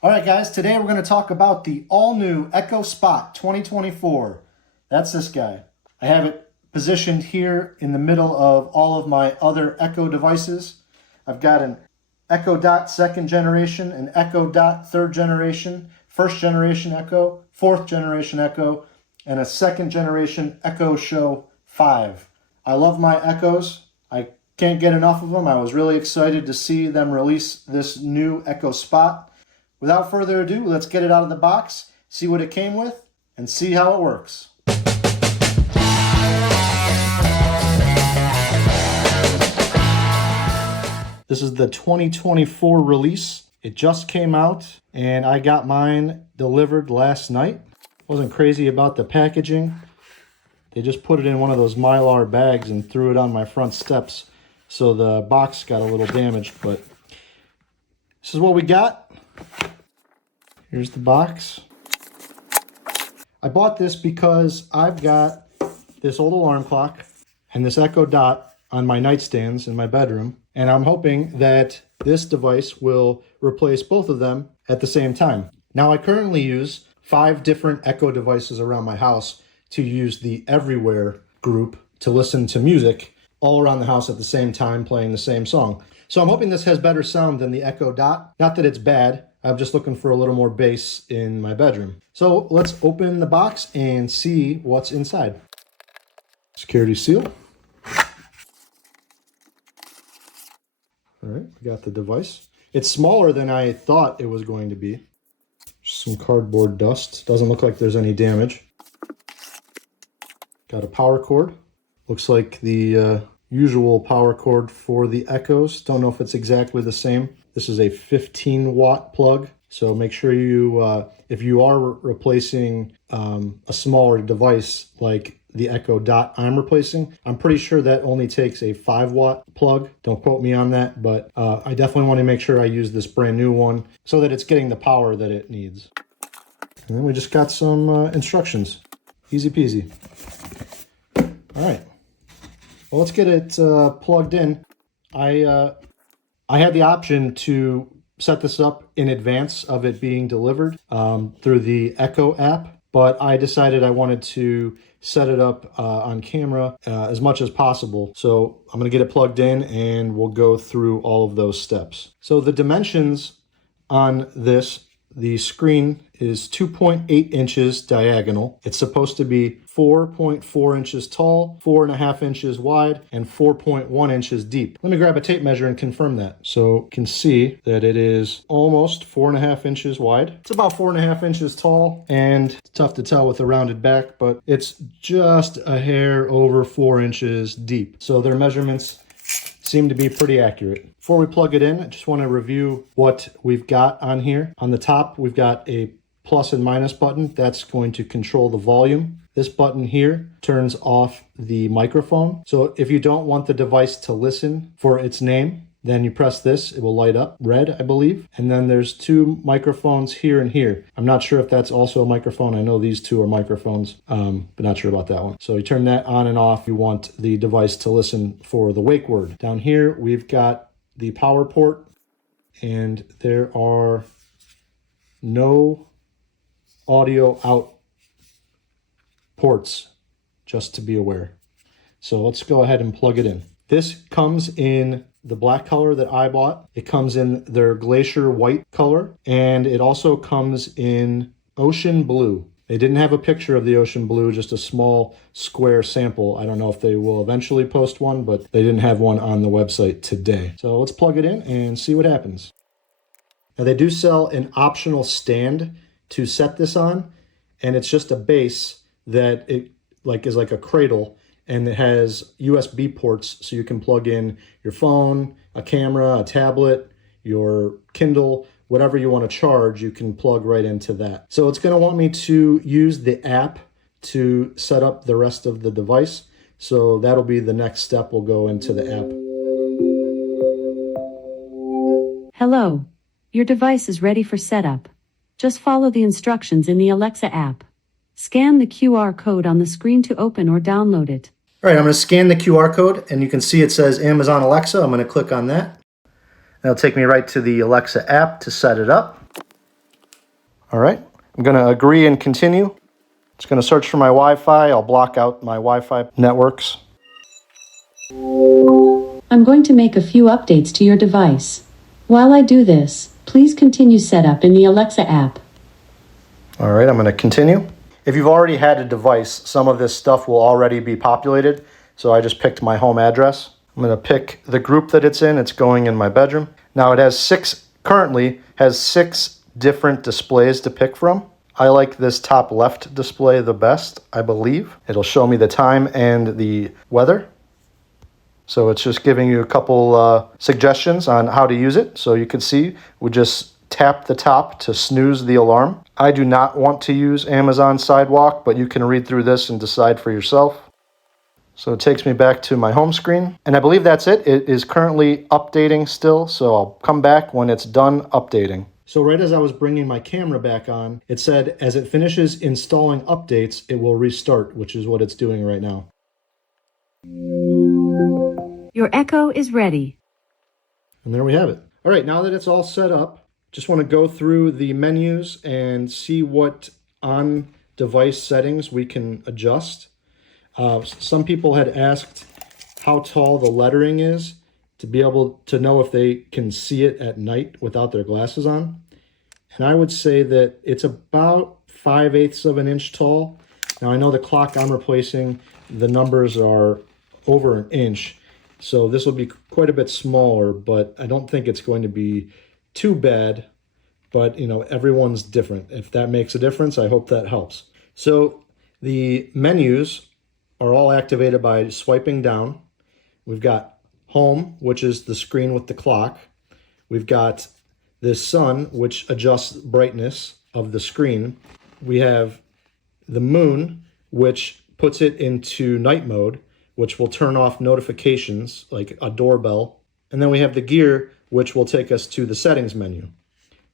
All right, guys, today we're going to talk about the all-new Echo Spot 2024. That's this guy. I have it positioned here in the middle of all of my other Echo devices. I've got an Echo Dot second generation, an Echo Dot third generation, first generation Echo, fourth generation Echo, and a second generation Echo Show 5. I love my Echoes. I can't get enough of them. I was really excited to see them release this new Echo Spot. Without further ado, let's get it out of the box, see what it came with, and see how it works. This is the 2024 release. It just came out, and I got mine delivered last night. Wasn't crazy about the packaging. They just put it in one of those Mylar bags and threw it on my front steps, so the box got a little damaged, but this is what we got. Here's the box. I bought this because I've got this old alarm clock and this Echo Dot on my nightstands in my bedroom, and I'm hoping that this device will replace both of them at the same time. Now, I currently use 5 different Echo devices around my house to use the Everywhere group to listen to music all around the house at the same time, playing the same song. So I'm hoping this has better sound than the Echo Dot. Not that it's bad. I'm just looking for a little more bass in my bedroom. So let's open the box and see what's inside. Security seal. All right, we got the device. It's smaller than I thought it was going to be. Some cardboard dust. Doesn't look like there's any damage. Got a power cord. Looks like the usual power cord for the Echoes. Don't know if it's exactly the same. This is a 15-watt plug, so make sure you, if you are replacing a smaller device like the Echo Dot I'm replacing, I'm pretty sure that only takes a 5-watt plug. Don't quote me on that, but I definitely want to make sure I use this brand new one so that it's getting the power that it needs. And then we just got some instructions. Easy peasy. All right. Well, let's get it plugged in. I had the option to set this up in advance of it being delivered through the Echo app, but I decided I wanted to set it up on camera as much as possible. So I'm going to get it plugged in and we'll go through all of those steps. So the dimensions on this, the screen is 2.8 inches diagonal. It's supposed to be 4.4 inches tall, 4.5 inches wide, and 4.1 inches deep. Let me grab a tape measure and confirm that. So you can see that it is almost 4.5 inches wide. It's about 4.5 inches tall, and it's tough to tell with the rounded back, but it's just a hair over 4 inches deep. So their measurements seem to be pretty accurate. Before we plug it in, I just want to review what we've got on here. On the top, we've got a plus and minus button. That's going to control the volume. This button here turns off the microphone. So if you don't want the device to listen for its name, then you press this, it will light up red, I believe. And then there's 2 microphones here and here. I'm not sure if that's also a microphone. I know these 2 are microphones, but not sure about that one. So you turn that on and off. You want the device to listen for the wake word. Down here, we've got the power port, and there are no audio out ports, just to be aware. So let's go ahead and plug it in. This comes in the black color that I bought. It comes in their glacier white color, and it also comes in ocean blue. They didn't have a picture of the ocean blue, just a small square sample. I don't know if they will eventually post one, but they didn't have one on the website today. So let's plug it in and see what happens. Now, they do sell an optional stand to set this on, and it's just a base that it is like a cradle, and it has USB ports, so you can plug in your phone, a camera, a tablet, your Kindle, whatever you want to charge, you can plug right into that. So it's going to want me to use the app to set up the rest of the device. So that'll be the next step. We'll go into the app. Hello. Your device is ready for setup. Just follow the instructions in the Alexa app. Scan the QR code on the screen to open or download it. All right, I'm going to scan the QR code, and you can see it says Amazon Alexa. I'm going to click on that. That'll take me right to the Alexa app to set it up. All right, I'm going to agree and continue. It's going to search for my Wi-Fi. I'll block out my Wi-Fi networks. I'm going to make a few updates to your device. While I do this, please continue setup in the Alexa app. All right, I'm going to continue. If you've already had a device, some of this stuff will already be populated. So I just picked my home address. I'm going to pick the group that it's in. It's going in my bedroom. Now it currently has six different displays to pick from. I like this top left display the best, I believe. It'll show me the time and the weather. So it's just giving you a couple suggestions on how to use it. So you can see we just tap the top to snooze the alarm. I do not want to use Amazon Sidewalk, but you can read through this and decide for yourself. So it takes me back to my home screen. And I believe that's it. It is currently updating still, so I'll come back when it's done updating. So right as I was bringing my camera back on, it said as it finishes installing updates, it will restart, which is what it's doing right now. Your Echo is ready. And there we have it. All right, now that it's all set up, just want to go through the menus and see what on-device settings we can adjust. Some people had asked how tall the lettering is to be able to know if they can see it at night without their glasses on. And I would say that it's about 5/8 of an inch tall. Now I know the clock I'm replacing, the numbers are over an inch. So this will be quite a bit smaller, but I don't think it's going to be too bad. But, everyone's different. If that makes a difference, I hope that helps. So the menus are all activated by swiping down. We've got home, which is the screen with the clock. We've got the sun, which adjusts brightness of the screen. We have the moon, which puts it into night mode, which will turn off notifications like a doorbell. And then we have the gear, which will take us to the settings menu.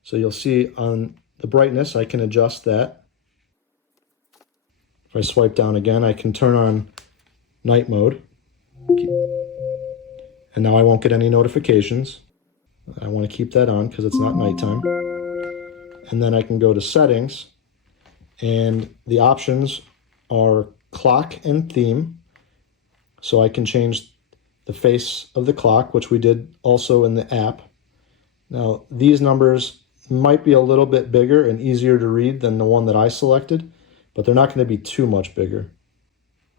So you'll see on the brightness, I can adjust that. If I swipe down again, I can turn on night mode. And now I won't get any notifications. I want to keep that on because it's not nighttime. And then I can go to settings, and the options are clock and theme. So I can change the face of the clock, which we did also in the app. Now, these numbers might be a little bit bigger and easier to read than the one that I selected, but they're not going to be too much bigger.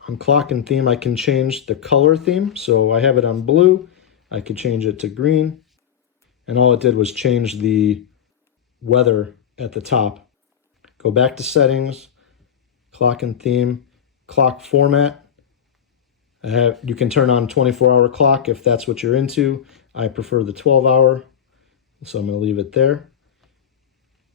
On clock and theme, I can change the color theme. So I have it on blue. I could change it to green. And all it did was change the weather at the top. Go back to settings, clock and theme, clock format. You can turn on 24-hour clock if that's what you're into. I prefer the 12-hour, so I'm going to leave it there.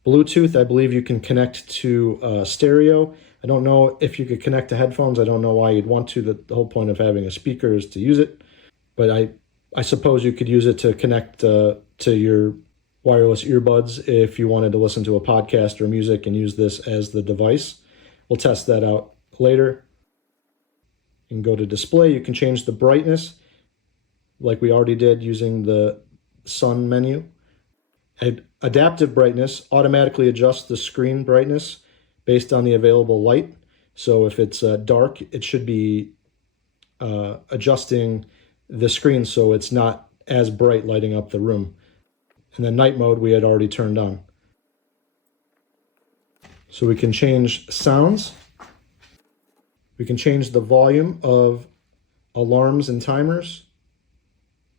Bluetooth, I believe you can connect to stereo. I don't know if you could connect to headphones. I don't know why you'd want to. The whole point of having a speaker is to use it. But I suppose you could use it to connect to your wireless earbuds if you wanted to listen to a podcast or music and use this as the device. We'll test that out later. You can go to display. You can change the brightness like we already did using the sun menu. Adaptive brightness automatically adjusts the screen brightness based on the available light. So if it's dark, it should be adjusting the screen so it's not as bright lighting up the room. And then night mode we had already turned on. So we can change sounds. We can change the volume of alarms and timers.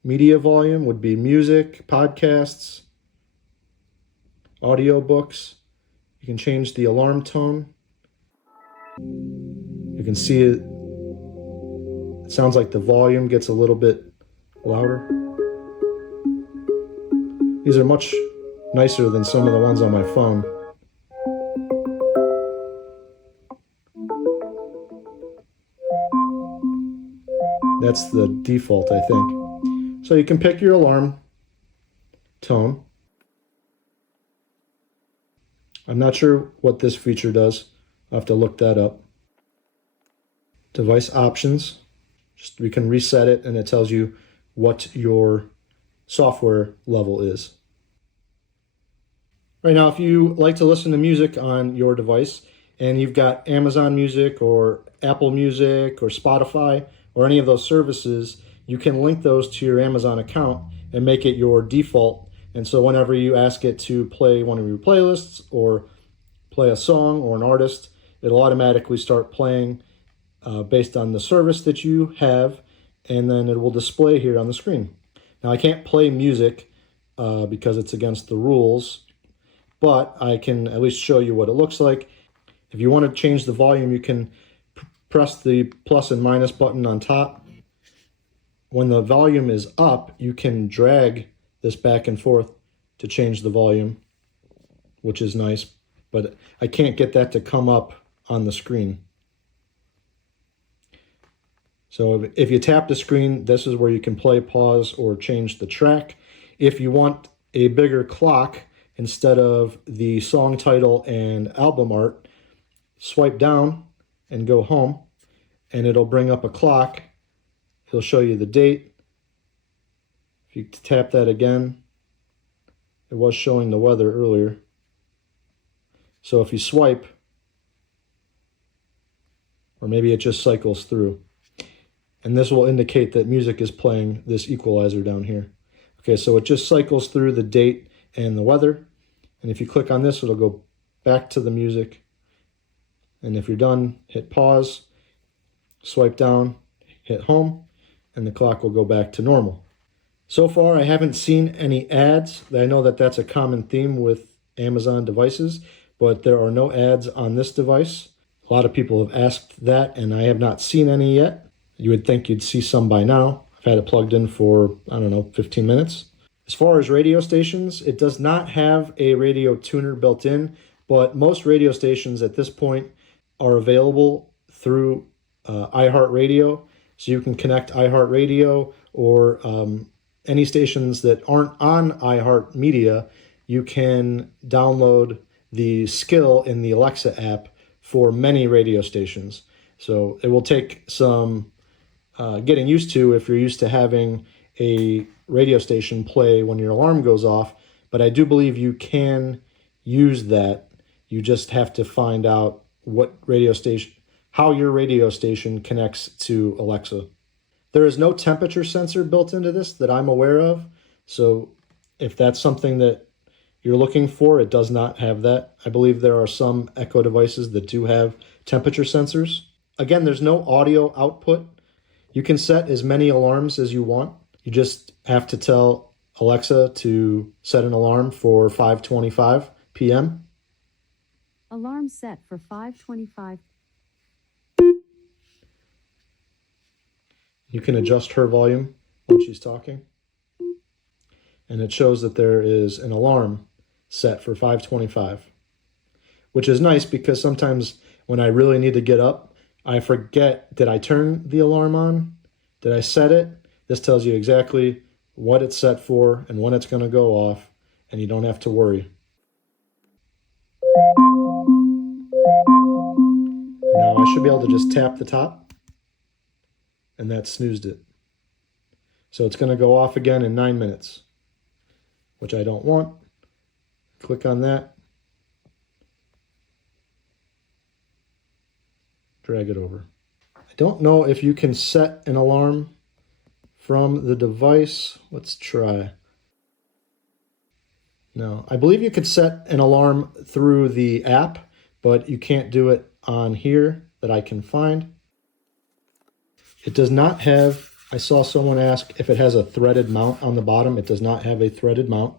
Media volume would be music, podcasts, audiobooks. You can change the alarm tone. You can see it. It sounds like the volume gets a little bit louder. These are much nicer than some of the ones on my phone. That's the default, I think. So you can pick your alarm tone. I'm not sure what this feature does. I'll have to look that up. Device options. We can reset it and it tells you what your software level is. Right now, if you like to listen to music on your device and you've got Amazon Music or Apple Music or Spotify or any of those services, you can link those to your Amazon account and make it your default. And so whenever you ask it to play one of your playlists or play a song or an artist, it'll automatically start playing based on the service that you have, and then it will display here on the screen. Now, I can't play music because it's against the rules, but I can at least show you what it looks like. If you want to change the volume, you can press the plus and minus button on top. When the volume is up, you can drag this back and forth to change the volume, which is nice, but I can't get that to come up on the screen. So if you tap the screen, this is where you can play, pause, or change the track. If you want a bigger clock, instead of the song title and album art, swipe down and go home, and it'll bring up a clock. It'll show you the date. If you tap that again, it was showing the weather earlier. So if you swipe, or maybe it just cycles through, and this will indicate that music is playing this equalizer down here. Okay, so it just cycles through the date and the weather. And if you click on this, it'll go back to the music. And if you're done, hit pause, swipe down, hit home, and the clock will go back to normal. So far, I haven't seen any ads. I know that that's a common theme with Amazon devices, but there are no ads on this device. A lot of people have asked that, and I have not seen any yet. You would think you'd see some by now. I've had it plugged in for, 15 minutes. As far as radio stations, it does not have a radio tuner built in, but most radio stations at this point are available through iHeartRadio. So you can connect iHeartRadio or any stations that aren't on iHeartMedia. You can download the skill in the Alexa app for many radio stations. So it will take some getting used to if you're used to having a radio station play when your alarm goes off, but I do believe you can use that. You just have to find out how your radio station connects to Alexa. There is no temperature sensor built into this that I'm aware of, so if that's something that you're looking for, it does not have that. I believe there are some Echo devices that do have temperature sensors. Again, there's no audio output. You can set as many alarms as you want. You just have to tell Alexa to set an alarm for 5:25 p.m. Alarm set for 5:25. You can adjust her volume when she's talking. And it shows that there is an alarm set for 5:25, which is nice because sometimes when I really need to get up, I forget, did I turn the alarm on? Did I set it? This tells you exactly what it's set for and when it's going to go off, and you don't have to worry. Now I should be able to just tap the top, and that snoozed it. So it's going to go off again in 9 minutes, which I don't want. Click on that. Drag it over. I don't know if you can set an alarm from the device. Let's try. No, I believe you could set an alarm through the app, but you can't do it on here that I can find. It does not have, I saw someone ask if it has a threaded mount on the bottom. It does not have a threaded mount.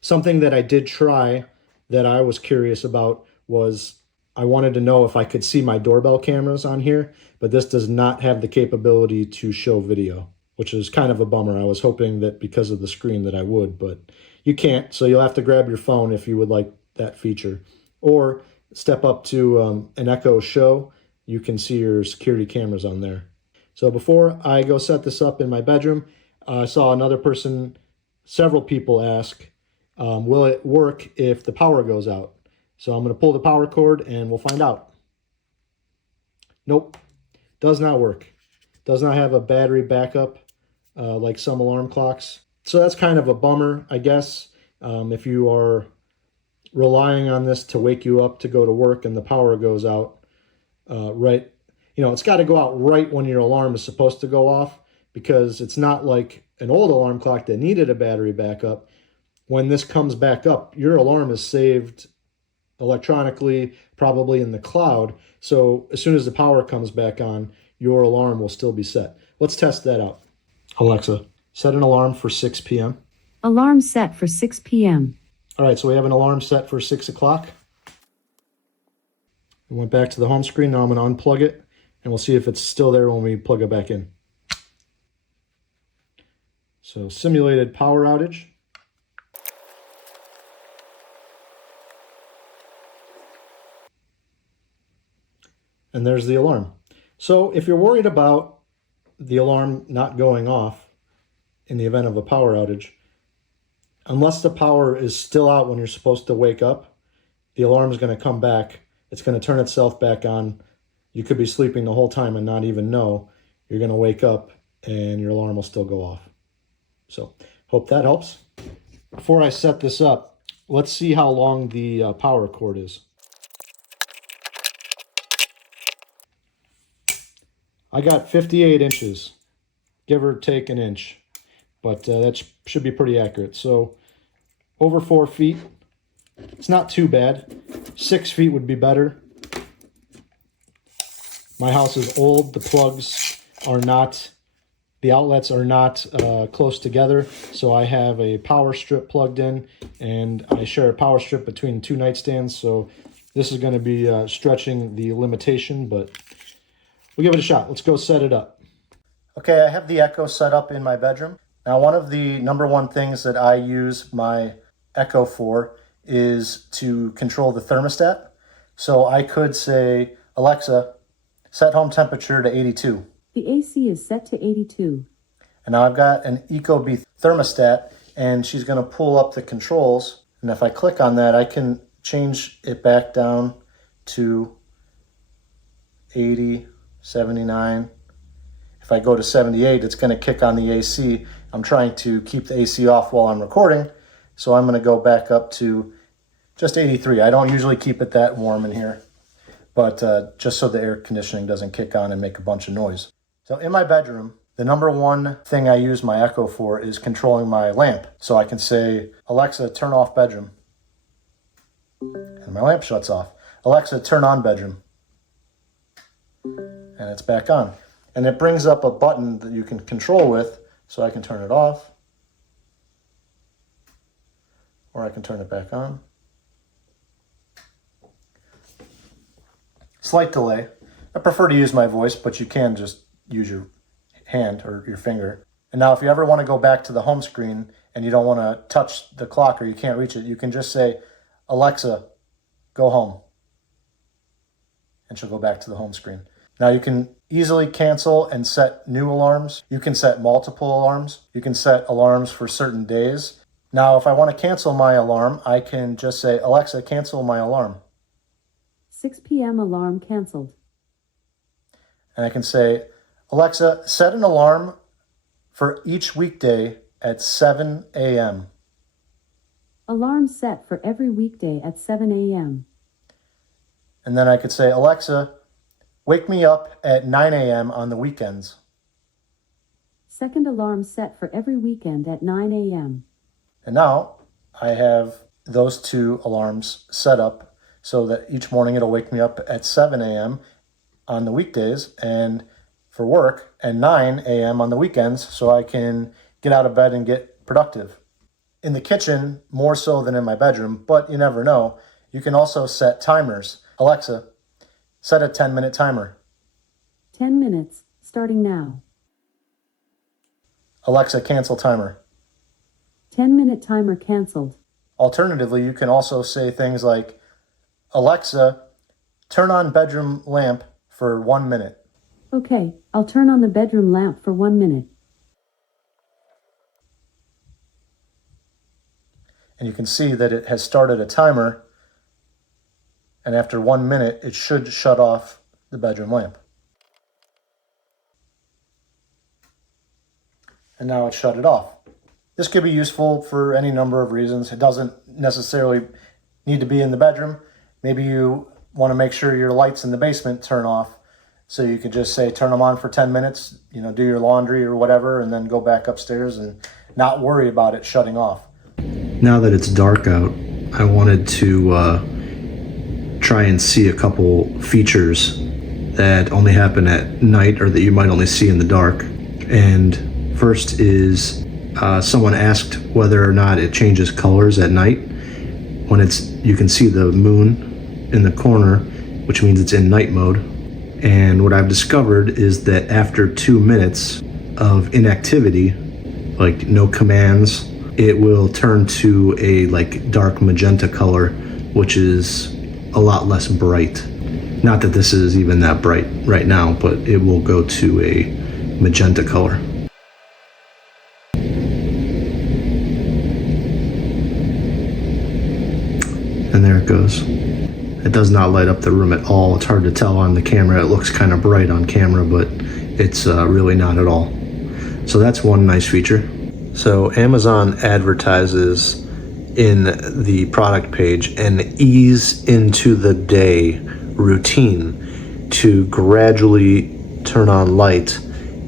Something that I did try that I was curious about was I wanted to know if I could see my doorbell cameras on here, but this does not have the capability to show video, which is kind of a bummer. I was hoping that because of the screen that I would, but you can't. So you'll have to grab your phone if you would like that feature, or step up to an Echo Show. You can see your security cameras on there. So before I go set this up in my bedroom, I saw another person, several people ask, will it work if the power goes out? So I'm going to pull the power cord and we'll find out. Nope, does not work. Does not have a battery backup like some alarm clocks. So that's kind of a bummer, I guess. If you are relying on this to wake you up to go to work and the power goes out, right, it's got to go out right when your alarm is supposed to go off, because it's not like an old alarm clock that needed a battery backup. When this comes back up, your alarm is saved electronically, probably in the cloud. So as soon as the power comes back on, your alarm will still be set. Let's test that out. Alexa, set an alarm for 6 p.m. Alarm set for 6 p.m. All right, so we have an alarm set for 6 o'clock. We went back to the home screen. Now I'm going to unplug it, and we'll see if it's still there when we plug it back in. So simulated power outage. And there's the alarm. So if you're worried about the alarm not going off in the event of a power outage, unless the power is still out when you're supposed to wake up, the alarm is going to come back. It's going to turn itself back on. You could be sleeping the whole time and not even know. You're going to wake up and your alarm will still go off. So hope that helps. Before I set this up, let's see how long the power cord is. I got 58 inches, give or take an inch, but that should be pretty accurate. So over 4 feet, it's not too bad. 6 feet would be better. My house is old. The plugs are not, the outlets are not close together. So I have a power strip plugged in, and I share a power strip between 2 nightstands. So this is going to be stretching the limitation, but we'll give it a shot. Let's go set it up. Okay, I have the Echo set up in my bedroom. Now, one of the number one things that I use my Echo for is to control the thermostat. So I could say, Alexa, set home temperature to 82. The AC is set to 82. And now I've got an Ecobee thermostat, and she's going to pull up the controls. And if I click on that, I can change it back down to 80. 79. If I go to 78, it's going to kick on the AC. I'm trying to keep the AC off while I'm recording, so I'm going to go back up to just 83. I don't usually keep it that warm in here, but just so the air conditioning doesn't kick on and make a bunch of noise. So in my bedroom, the number one thing I use my Echo for is controlling my lamp. So I can say, Alexa, turn off bedroom. And my lamp shuts off. Alexa, turn on bedroom. And it's back on. And it brings up a button that you can control with, so I can turn it off, or I can turn it back on. Slight delay. I prefer to use my voice, but you can just use your hand or your finger. And now if you ever want to go back to the home screen and you don't want to touch the clock or you can't reach it, you can just say, Alexa, go home. And she'll go back to the home screen. Now you can easily cancel and set new alarms. You can set multiple alarms. You can set alarms for certain days. Now, if I want to cancel my alarm, I can just say, Alexa, cancel my alarm. 6 p.m. alarm canceled. And I can say, Alexa, set an alarm for each weekday at 7 a.m. Alarm set for every weekday at 7 a.m. And then I could say, Alexa, wake me up at 9 a.m. on the weekends. Second alarm set for every weekend at 9 a.m. And now I have those 2 alarms set up so that each morning it'll wake me up at 7 a.m. on the weekdays and for work, and 9 a.m. on the weekends, so I can get out of bed and get productive. In the kitchen, more so than in my bedroom, but you never know, you can also set timers. Alexa, set a 10-minute timer. 10 minutes, starting now. Alexa, cancel timer. 10-minute timer canceled. Alternatively, you can also say things like, Alexa, turn on bedroom lamp for 1 minute. Okay, I'll turn on the bedroom lamp for 1 minute. And you can see that it has started a timer, and after 1 minute, it should shut off the bedroom lamp. And now it shut it off. This could be useful for any number of reasons. It doesn't necessarily need to be in the bedroom. Maybe you want to make sure your lights in the basement turn off. So you could just say, turn them on for 10 minutes, do your laundry or whatever, and then go back upstairs and not worry about it shutting off. Now that it's dark out, I wanted to try and see a couple features that only happen at night or that you might only see in the dark. And first is someone asked whether or not it changes colors at night. When you can see the moon in the corner, which means it's in night mode. And what I've discovered is that after 2 minutes of inactivity, like no commands, it will turn to a dark magenta color, which is a lot less bright. Not that this is even that bright right now, but it will go to a magenta color. And there it goes. It does not light up the room at all. It's hard to tell on the camera. It looks kind of bright on camera, but it's really not at all. So that's one nice feature. So Amazon advertises in the product page an ease into the day routine to gradually turn on light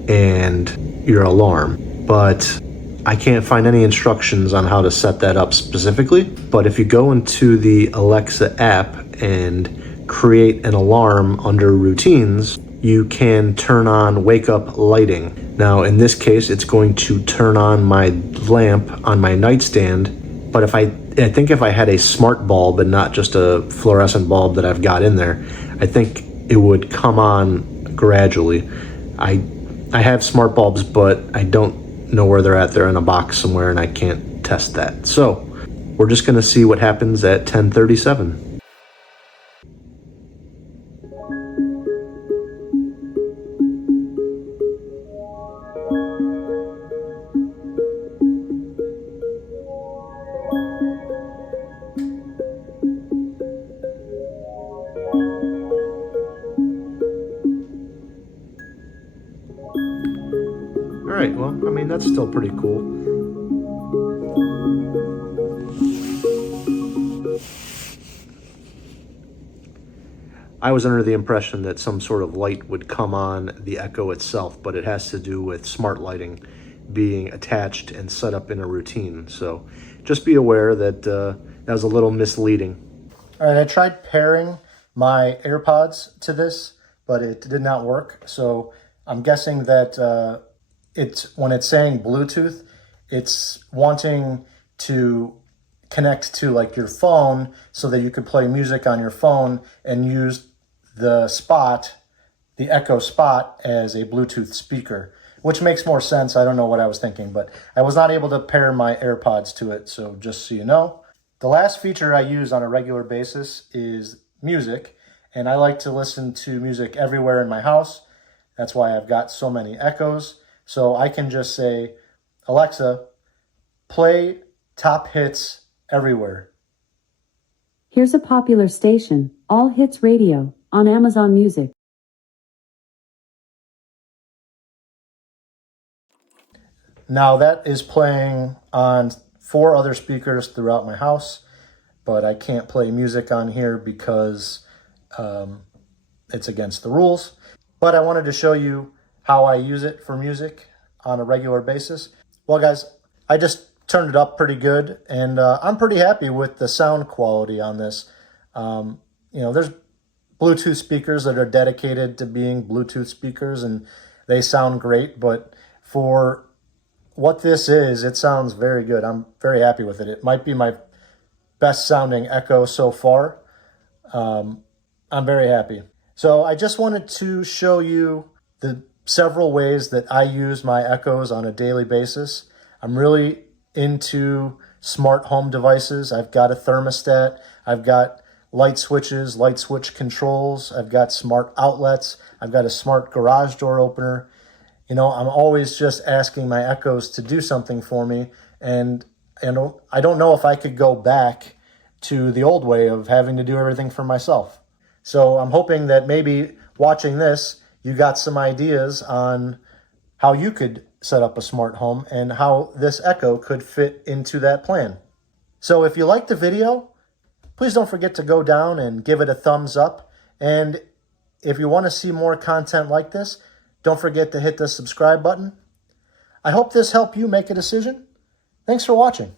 and your alarm. But I can't find any instructions on how to set that up specifically. But if you go into the Alexa app and create an alarm under routines, you can turn on wake up lighting. Now in this case, it's going to turn on my lamp on my nightstand. But I think if I had a smart bulb and not just a fluorescent bulb that I've got in there, I think it would come on gradually. I have smart bulbs, but I don't know where they're at. They're in a box somewhere and I can't test that. So we're just gonna see what happens at 10:37. All right, well, I mean, that's still pretty cool. I was under the impression that some sort of light would come on the Echo itself, but it has to do with smart lighting being attached and set up in a routine. So just be aware that that was a little misleading. All right, I tried pairing my AirPods to this, but it did not work. So I'm guessing that when it's saying Bluetooth, it's wanting to connect to your phone so that you could play music on your phone and use the Echo Spot as a Bluetooth speaker, which makes more sense. I don't know what I was thinking, but I was not able to pair my AirPods to it. So just so you know, the last feature I use on a regular basis is music. And I like to listen to music everywhere in my house. That's why I've got so many Echoes. So I can just say, Alexa, play top hits everywhere. Here's a popular station, All Hits Radio, on Amazon Music. Now that is playing on 4 other speakers throughout my house, but I can't play music on here because it's against the rules. But I wanted to show you how I use it for music on a regular basis. Well, guys, I just turned it up pretty good, and I'm pretty happy with the sound quality on this. There's Bluetooth speakers that are dedicated to being Bluetooth speakers, and they sound great, but for what this is, it sounds very good. I'm very happy with it. It might be my best sounding Echo so far. I'm very happy. So I just wanted to show you the several ways that I use my Echoes on a daily basis. I'm really into smart home devices. I've got a thermostat. I've got light switches, light switch controls. I've got smart outlets. I've got a smart garage door opener. I'm always just asking my Echoes to do something for me. And I don't know if I could go back to the old way of having to do everything for myself. So I'm hoping that maybe watching this, you got some ideas on how you could set up a smart home and how this Echo could fit into that plan. So if you liked the video, please don't forget to go down and give it a thumbs up. And if you want to see more content like this, don't forget to hit the subscribe button. I hope this helped you make a decision. Thanks for watching.